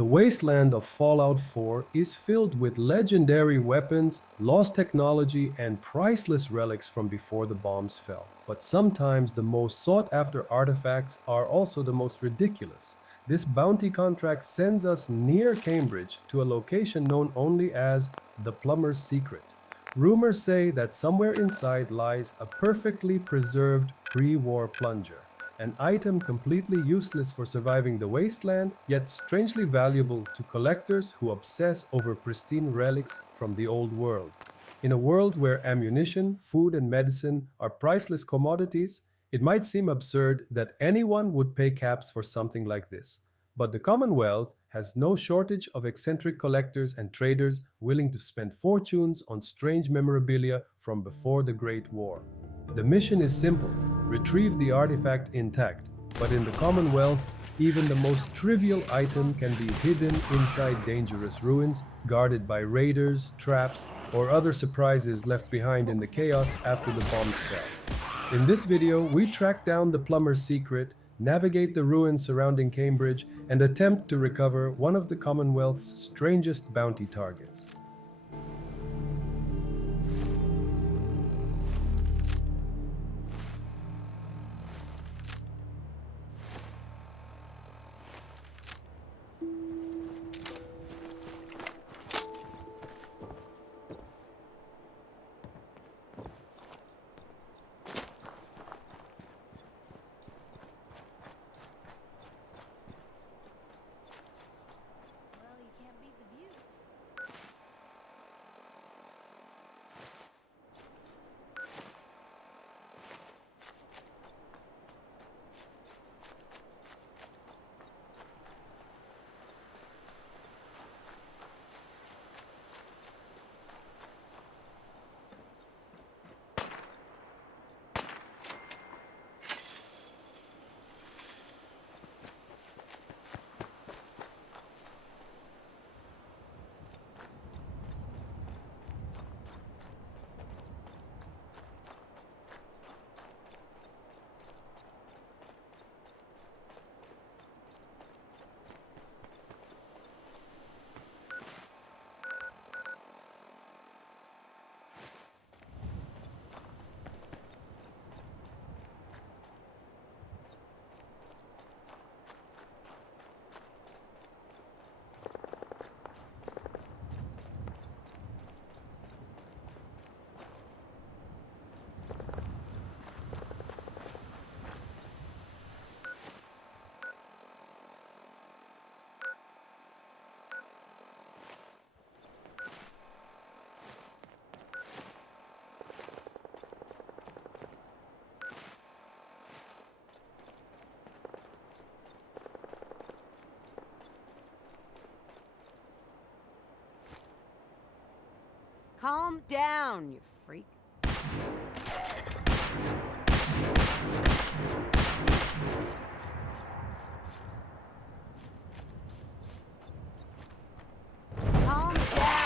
The wasteland of Fallout 4 is filled with legendary weapons, lost technology, and priceless relics from before the bombs fell. But sometimes the most sought-after artifacts are also the most ridiculous. This bounty contract sends us near Cambridge to a location known only as the Plumber's Secret. Rumors say that somewhere inside lies a perfectly preserved pre-war plunger, an item completely useless for surviving the wasteland, yet strangely valuable to collectors who obsess over pristine relics from the old world. In a world where ammunition, food, and medicine are priceless commodities, it might seem absurd that anyone would pay caps for something like this. But the Commonwealth has no shortage of eccentric collectors and traders willing to spend fortunes on strange memorabilia from before the Great War. The mission is simple: retrieve the artifact intact. But in the Commonwealth, even the most trivial item can be hidden inside dangerous ruins, guarded by raiders, traps, or other surprises left behind in the chaos after the bombs fell. In this video, we track down the Plumber's Secret, navigate the ruins surrounding Cambridge, and attempt to recover one of the Commonwealth's strangest bounty targets. Calm down, you freak. Calm down.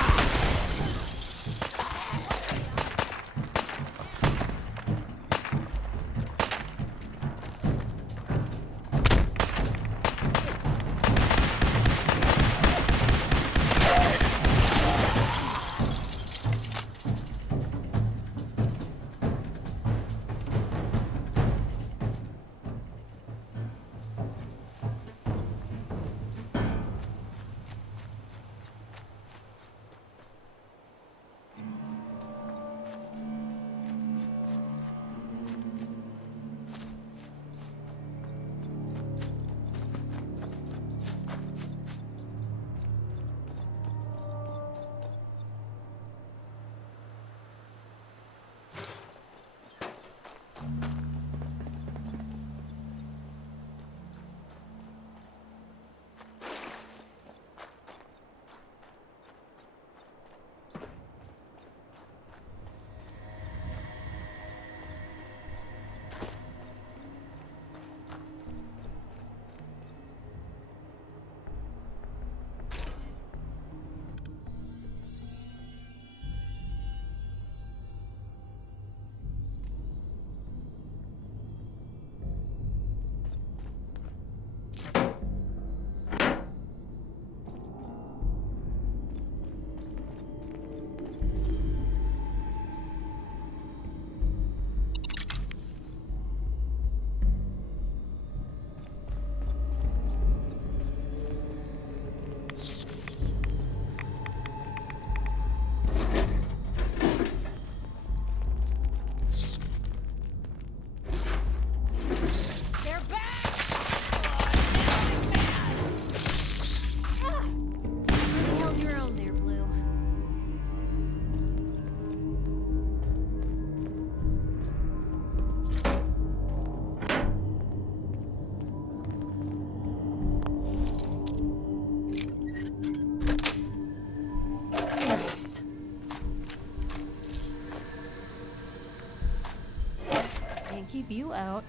keep you out.